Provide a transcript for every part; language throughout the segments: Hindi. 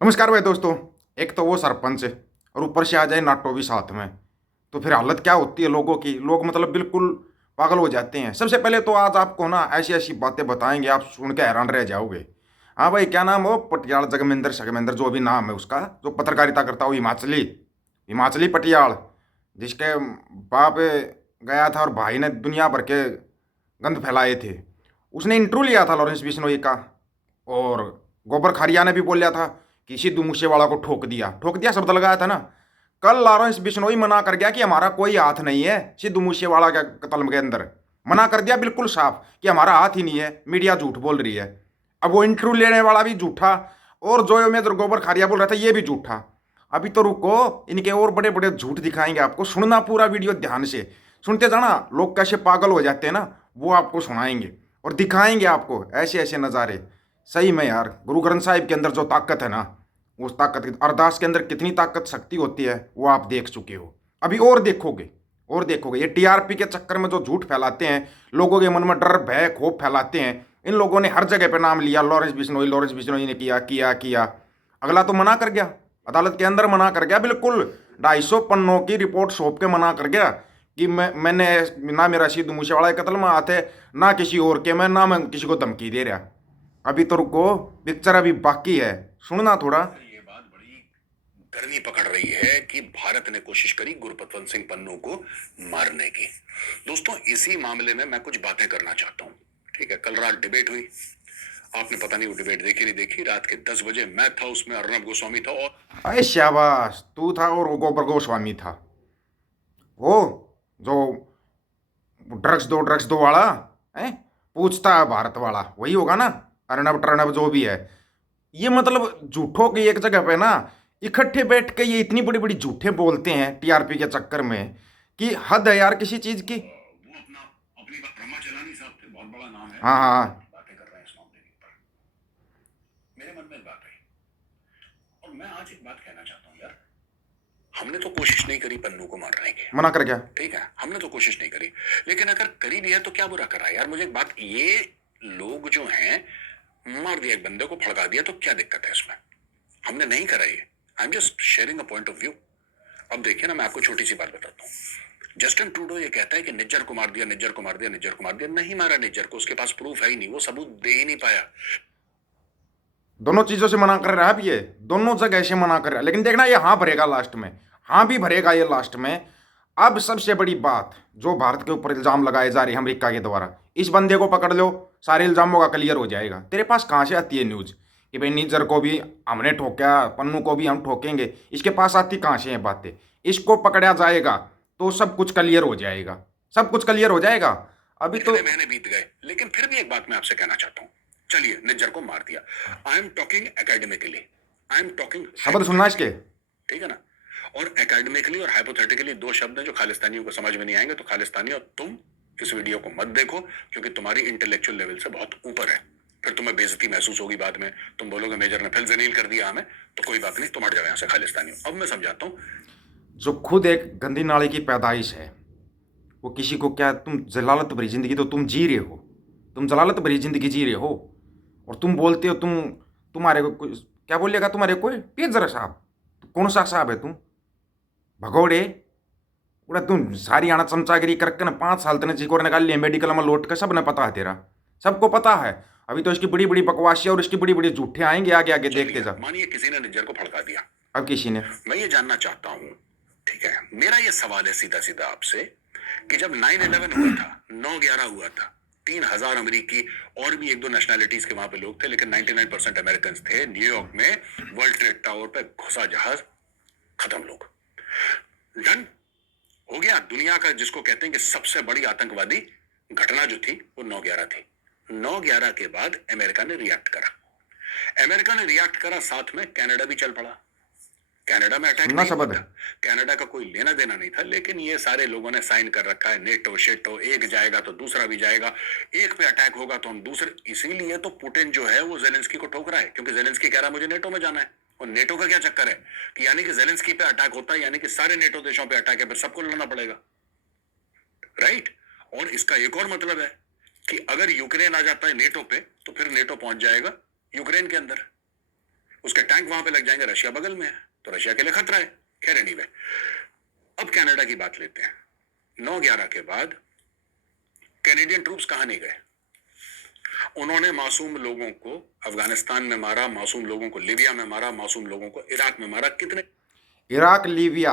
नमस्कार भाई दोस्तों। एक तो वो सरपंच है और ऊपर से आ जाए नाटो भी साथ में, तो फिर हालत क्या होती है लोगों की। लोग मतलब बिल्कुल पागल हो जाते हैं। सबसे पहले तो आज आपको ना ऐसी ऐसी बातें बताएंगे, आप सुन के हैरान रह जाओगे। हाँ भाई, क्या नाम हो? पटियाल जगमेंद्र शगमेंद्र, जो भी नाम है उसका, जो पत्रकारिता करता हो, हिमाचली हिमाचली पटियाल, जिसके बाप गया था और भाई ने दुनिया भर के गंद फैलाए थे। उसने इंटरव्यू लिया था लॉरेंस बिश्नोई का, और गोबर खारिया ने भी बोला था कि सिद्धू मूसेवाला को ठोक दिया शब्द लगाया था ना। कल लॉरेंस बिश्नोई मना कर गया कि हमारा कोई हाथ नहीं है सिद्धू मूसेवाला के कत्ल के अंदर। मना कर दिया बिल्कुल साफ कि हमारा हाथ ही नहीं है, मीडिया झूठ बोल रही है। अब वो इंटरव्यू लेने वाला भी झूठा, और जो में गोबर खारिया बोल रहा था ये भी झूठा। अभी तो रुको, इनके और बड़े बड़े झूठ दिखाएंगे आपको। सुनना पूरा वीडियो ध्यान से, सुनते जाना। लोग कैसे पागल हो जाते हैं ना, वो आपको सुनाएंगे और दिखाएंगे आपको ऐसे ऐसे नज़ारे। सही में यार, गुरु ग्रंथ साहिब के अंदर जो ताकत है ना, उस ताकत, अरदास के अंदर कितनी ताकत शक्ति होती है वो आप देख चुके हो। अभी और देखोगे, और देखोगे। ये टीआरपी के चक्कर में जो झूठ फैलाते हैं, लोगों के मन में डर भय खौफ फैलाते हैं। इन लोगों ने हर जगह पे नाम लिया, लॉरेंस बिश्नोई ने किया किया किया। अगला तो मना कर गया, अदालत के अंदर मना कर गया, बिल्कुल 250 पन्नों की रिपोर्ट सौंप के मना कर गया कि मैंने ना मेरा सिद्धू मूसेवाला के कत्ल में हाथ है, ना किसी और के में, ना मैं किसी को धमकी दे रहा। अभी तो रुको, पिक्चर अभी बाकी है, सुनना थोड़ा। ये बात बड़ी गर्मी पकड़ रही है कि भारत ने कोशिश करी गुरपतवंत सिंह पन्नू को मारने की। दोस्तों, इसी मामले में मैं कुछ बातें करना चाहता हूं। ठीक है, कल रात डिबेट हुई। आपने पता नहीं वो डिबेट देखी नहीं देखी। रात के 10 बजे मैं था उसमें, अर्नब गोस्वामी था और अरे शाबाश, तू था और वो गोबर गोस्वामी था, वो जो ड्रग्स दो वाला है, पूछता है भारत वाला, वही होगा ना। अर्नब टर्नब जो भी है। ये मतलब झूठों की एक जगह पे ना इकट्ठे बैठ के ये इतनी बड़ी बड़ी झूठे बोलते हैं टीआरपी के चक्कर में कि हद है यार किसी चीज की। वो अपना अपनी बात ब्रह्मा चलानी साहब थे, बहुत बड़ा नाम है, हाँ हाँ हाँ। बातें कर रहे हैं इस मामले के ऊपर। मेरे मन में एक बात आई और मैं आज एक बात कहना चाहता हूँ यार। हमने तो कोशिश नहीं करी पन्नू को मारने की। मना कर गया। ठीक है, हमने तो कोशिश नहीं करी, लेकिन अगर करी भी है तो क्या बुरा करा यार। मुझे एक बात, ये लोग जो हैं, मार दिया एक बंदे को, भड़का दिया, तो क्या दिक्कत है इसमें? हमने नहीं करा ये। I am just sharing a point of view. अब देखिए ना, मैं आपको छोटी सी बात बताता हूँ। जस्टिन ट्रूडो ये कहता है कि निज्जर को मार दिया, निज्जर को मार दिया, निज्जर को मार दिया। नहीं मारा निज्जर को, उसके पास प्रूफ है ही नहीं, वो सबूत दे ही नहीं पाया। दोनों चीजों से मना कर रहा है अब ये, दोनों जगह से मना कर रहा है। लेकिन देखना ये हाँ भरेगा लास्ट में, हाँ भी भरेगा ये लास्ट में। अब सबसे बड़ी बात, जो भारत के ऊपर इल्जाम लगाए जा रहे हैं अमेरिका के द्वारा, इस बंदे को पकड़ लो, सारे इल्जामों का क्लियर हो जाएगा। तेरे पास कहाँ से आती है न्यूज कि भाई निज्जर को भी हमने ठोका, पन्नू को भी हम ठोकेंगे? इसके पास आती कहाँ से है बातें? इसको पकड़ा जाएगा तो सब कुछ क्लियर हो जाएगा, सब कुछ क्लियर हो जाएगा। अभी तो इतने महीने बीत गए, लेकिन फिर भी एक बात मैं आपसे कहना चाहता हूँ। चलिए, निज्जर को मार दिया। I am talking academically, I am talking शब्द सुनना इसके। हाइपोथेटिकली। ठीक है ना? और एकेडमिकली और हाइपोथेटिकली दो शब्द हैं जो खालिस्तानियों को समझ में नहीं आएंगे। तो खालिस्तानी और तुम इस वीडियो को मत देखो, क्योंकि तुम्हारी इंटेलेक्चुअल लेवल से बहुत ऊपर है। फिर तुम्हें बेइज्जती महसूस होगी बाद में, तुम बोलोगे मेजर ने फिर जलील कर दिया हमें। तो कोई बात नहीं, तुम हट जाओ यहाँ से खालिस्तानियों। अब मैं समझाता हूँ। जो खुद एक गंदी नाले की पैदाइश है, वो किसी को क्या, तुम जलालत भरी जिंदगी तो तुम जी रहे हो, तुम जलालत भरी जिंदगी जी रहे हो, और तुम बोलते हो तुम्हारे को क्या बोलेगा तुम्हारे कोई पेज जरा साहब, कौन सा साहब है तुम? भगोड़े उड़ा तुम सारी आना चमचागिरी करके ना 5 साल तने चिकोर निकाल लिए मेडिकल में लौट कर, सब ने पता है तेरा, सबको पता है। अभी तो इसकी बड़ी बड़ी बकवासियां और इसकी बड़ी बड़ी झूठे आएंगे आगे आगे, देखते जा। मानिए किसी ने निज्जर को भड़का दिया। अब किसी ने, मैं ये जानना चाहता हूं, ठीक है, मेरा ये सवाल है सीधा सीधा आपसे, कि जब 9/11 हुआ था, 9/11 हुआ था, 3,000 अमेरिकी और भी एक दो नेशनैलिटीज के वहां पे लोग थे, लेकिन 99% अमेरिकन थे। न्यूयॉर्क में वर्ल्ड ट्रेड टावर पे घुसा जहाज, खत्म लोग, डन हो गया। दुनिया का जिसको कहते हैं कि सबसे बड़ी आतंकवादी घटना जो थी वो 9/11 थी। 9/11 के बाद अमेरिका ने रिएक्ट करा। अमेरिका ने रिएक्ट करा, साथ में कनाडा भी चल पड़ा। कनाडा में अटैक सुनना नहीं हुआ शब्द था, कनाडा का कोई लेना देना नहीं था, लेकिन ये सारे लोगों ने साइन कर रखा है, नेटो शेटो, एक जाएगा तो दूसरा भी जाएगा, एक पे अटैक होगा तो हम दूसरे। इसीलिए तो पुतिन जो है वो जेलेंस्की को ठोक रहा है, क्योंकि जेलेंस्की कह रहा है मुझे नेटो में जाना है। और नेटो का क्या चक्कर है कि यानी कि जेलेंस्की पे अटैक होता है, यानी कि सारे नेटो देशों पे अटैक है, फिर सबको लड़ना पड़ेगा, राइट? और इसका एक और मतलब है कि अगर यूक्रेन आ जाता है नेटो पे, तो फिर नेटो पहुंच जाएगा यूक्रेन के अंदर। उसके टैंक वहां पे लग जाएंगे, रशिया बगल में है तो रशिया के लिए खतरा है। खैर एनीवे, अब कनाडा की बात लेते हैं। 9/11 के बाद कैनेडियन ट्रूप्स कहां नहीं गए? उन्होंने मासूम लोगों को अफगानिस्तान में मारा, मासूम लोगों को लीबिया में मारा, मासूम लोगों को इराक में मारा। कितने इराक, लीबिया,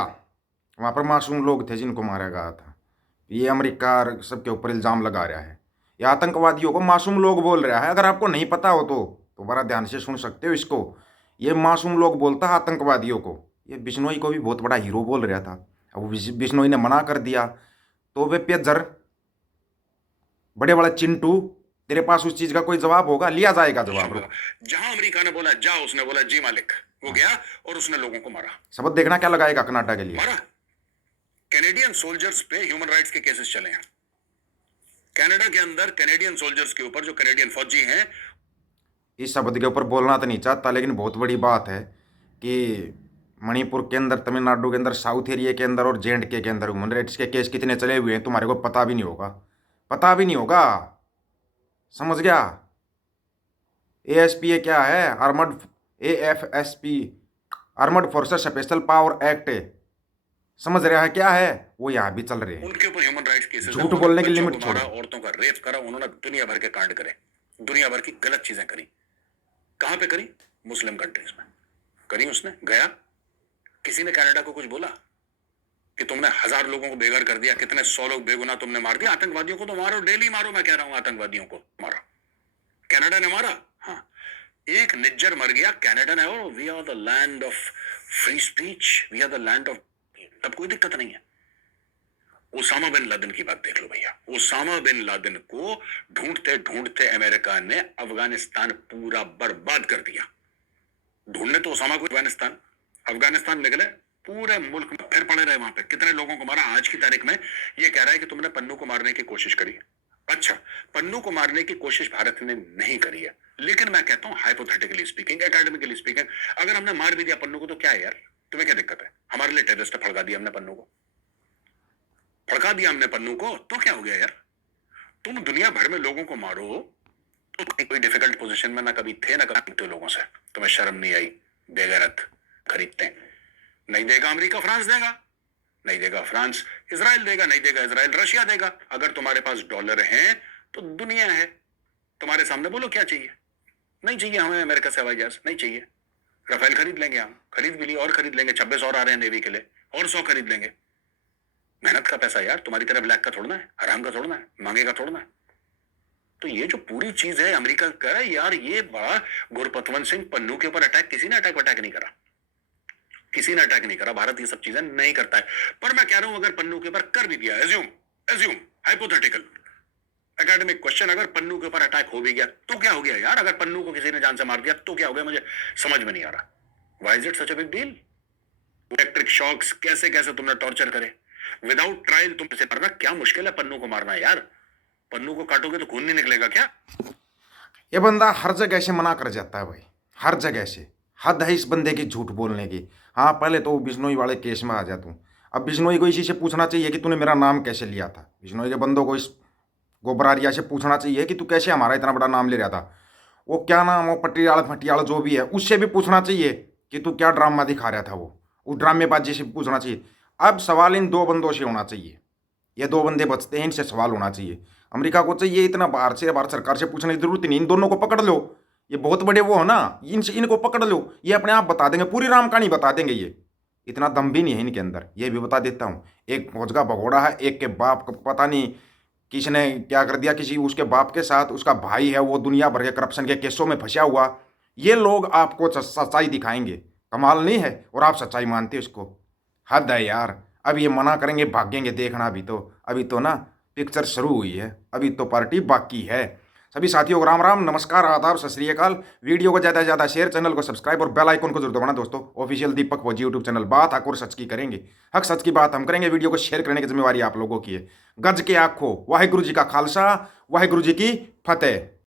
वहाँ पर मासूम लोग थे जिनको मारा गया था। ये अमेरिका और सबके ऊपर इल्ज़ाम लगा रहा है। ये आतंकवादियों को मासूम लोग बोल रहा है। अगर आपको नहीं पता हो तो बड़ा ध्यान से सुन सकते हो इसको। ये मासूम लोग बोलता है आतंकवादियों को। ये बिश्नोई को भी बहुत बड़ा हीरो बोल रहा था। अब बिश्नोई ने मना कर दिया तो वे पेजर बड़े बड़े चिंटू, तेरे पास उस चीज का कोई जवाब होगा? लिया जाएगा जवाब। जहां अमेरिका ने बोला जा, उसने बोला जी मालिक। वो गया और उसने लोगों को मारा। सबक देखना क्या लगाएगा कनाडा के लिए। मारा। कैनेडियन सोल्जर्स पे ह्यूमन राइट्स के केसेस चले हैं कनाडा के अंदर। कैनेडियन सोल्जर्स के ऊपर, जो कैनेडियन फौजी हैं, इस शब्द के ऊपर बोलना तो नहीं चाहता, लेकिन बहुत बड़ी बात है कि मणिपुर के अंदर, तमिलनाडु के अंदर, साउथ एरिया के अंदर और JNK के अंदर ह्यूमन राइट्स के केस कितने चले हुए हैं तुम्हारे को पता भी नहीं होगा। पता भी नहीं होगा, समझ गया। ASPA क्या है? Armed AFSP, armed forces special power act, समझ रहा है क्या है? वो यहाँ भी चल रहे हैं। उनके ऊपर ह्यूमन राइट्स केसेस। झूठ बोलने की लिमिट छोड़ो। औरतों का रेप करा उन्होंने, दुनिया भर के कांड करे, दुनिया भर की गलत चीजें करी। कहां पे करी? मुस्लिम कंट्रीज में करी उसने। गया, किसी ने कनाडा को कुछ बोला कि तुमने 1000 लोगों को बेघर कर दिया, कितने 100 लोग बेगुनाह तुमने मार दिया? आतंकवादियों को तो मारो, डेली मारो। मैं कह रहा हूं आतंकवादियों को मारो। कनाडा ने मारा, हाँ, एक निज्जर मर गया, कनाडा ने, और we are the land of free speech, we are the land of, तब कोई दिक्कत नहीं है। ओसामा बिन लादेन की बात देख लो भैया। ओसामा बिन लादेन को ढूंढते ढूंढते अमेरिका ने अफगानिस्तान पूरा बर्बाद कर दिया। ढूंढने तो ओसामा को अफगानिस्तान निकले, पूरे मुल्क में फिर पड़े रहे। वहां पे कितने लोगों को मारा? आज की तारीख में ये कह रहा है कि तुमने पन्नू को मारने की कोशिश करी। अच्छा, पन्नू को मारने की कोशिश भारत ने नहीं करी है, लेकिन मैं कहता हूं हाइपोथेटिकली स्पीकिंग, एकेडमिकली स्पीकिंग, अगर हमने मार भी दिया पन्नू को तो क्या है यार? तुम्हें क्या दिक्कत है? हमारे लिए टेररिस्ट फड़का दिया हमने पन्नू को, फड़का दिया हमने पन्नू को, तो क्या हो गया यार? तुम दुनिया भर में लोगों को मारो तो कोई डिफिकल्ट पोजीशन में ना कभी थे ना कभी थे लोगों से। तुम्हें शर्म नहीं आई? बेगैरत खरीदते हैं। नहीं देगा अमेरिका, फ्रांस देगा। नहीं देगा फ्रांस, इजराइल देगा। नहीं देगा इजराइल, रशिया देगा। अगर तुम्हारे पास डॉलर हैं तो दुनिया है तुम्हारे सामने। बोलो क्या चाहिए? नहीं चाहिए हमें अमेरिका से हवाई जहाज, नहीं चाहिए। राफेल खरीद लेंगे, हम खरीद भी लिए और खरीद लेंगे। 26 और आ रहे हैं नेवी के लिए, और 100 खरीद लेंगे। मेहनत का पैसा यार, तुम्हारी तरह ब्लैक का थोड़ना है, हराम का थोड़ना है, मांगे का थोड़ना है। तो ये जो पूरी चीज है अमेरिका कर रहा है यार, ये बड़ा गुरपतवंत सिंह पन्नू के ऊपर अटैक, किसी ने अटैक नहीं करा, किसी ने अटैक नहीं करा। भारत ये सब चीजें नहीं करता है। पर मैं कह रहा हूं अगर पन्नू के ऊपर कर भी दिया, एज्यूम हाइपोथेटिकल एकेडमिक क्वेश्चन, अगर पन्नू के ऊपर अटैक हो भी गया तो क्या हो गया यार? अगर पन्नू को किसी ने जान से मार दिया तो क्या हो गया? मुझे समझ में नहीं आ रहा। Why is it such a big deal? Electric shocks कैसे कैसे तुमने टॉर्चर करे, विदाउट ट्रायल तुमसे मारना क्या मुश्किल है? पन्नू को मारना यार, पन्नू को काटोगे तो खून नहीं निकलेगा क्या? ये बंदा हर जगह से मना कर जाता है भाई, हर जगह से। हद है इस बंदे की झूठ बोलने की। हाँ, पहले तो बिश्नोई वाले केस में आ जा तू। अब बिश्नोई को इसी से पूछना चाहिए कि तूने मेरा नाम कैसे लिया था। बिश्नोई के बंदों को इस गोबरारिया से पूछना चाहिए कि तू कैसे हमारा इतना बड़ा नाम ले रहा था। वो क्या नाम, वो पटियाल फटियाल जो भी है, उससे भी पूछना चाहिए कि तू क्या ड्रामा दिखा रहा था। वो उस ड्रामेबाजी से भी पूछना चाहिए। अब सवाल इन 2 बंदों से होना चाहिए। ये 2 बंदे बचते हैं, इनसे सवाल होना चाहिए। अमेरिका को चाहिए इतना बाहर सरकार से पूछने की जरूरत नहीं। इन दोनों को पकड़ लो, ये बहुत बड़े वो हो ना, इनको पकड़ लो, ये अपने आप बता देंगे, पूरी राम कहानी बता देंगे। ये इतना दम भी नहीं है इनके अंदर, ये भी बता देता हूँ। एक फौज का भगोड़ा है, एक के बाप का पता नहीं किसने क्या कर दिया, किसी उसके बाप के साथ, उसका भाई है वो दुनिया भर के करप्शन के केसों में फंसा हुआ। ये लोग आपको सच्चाई दिखाएंगे, कमाल नहीं है, और आप सच्चाई मानते हो इसको। हद है यार। अब ये मना करेंगे, भागेंगे, देखना। अभी तो ना पिक्चर शुरू हुई है, अभी तो पार्टी बाकी है। सभी साथियों को राम राम, नमस्कार, आदाब, सत श्री अकाल। वीडियो को ज़्यादा से ज़्यादा शेयर, चैनल को सब्सक्राइब और बेल आइकन को जरूर दबाना दोस्तों। ऑफिशियल दीपक फौजी यूट्यूब चैनल, बात हक और सच की करेंगे। हक सच की बात हम करेंगे। वीडियो को शेयर करने की जिम्मेवारी आप लोगों की है। गज के आखो, वाहिगुरु जी का खालसा, वाहिगुरु जी की फतेह।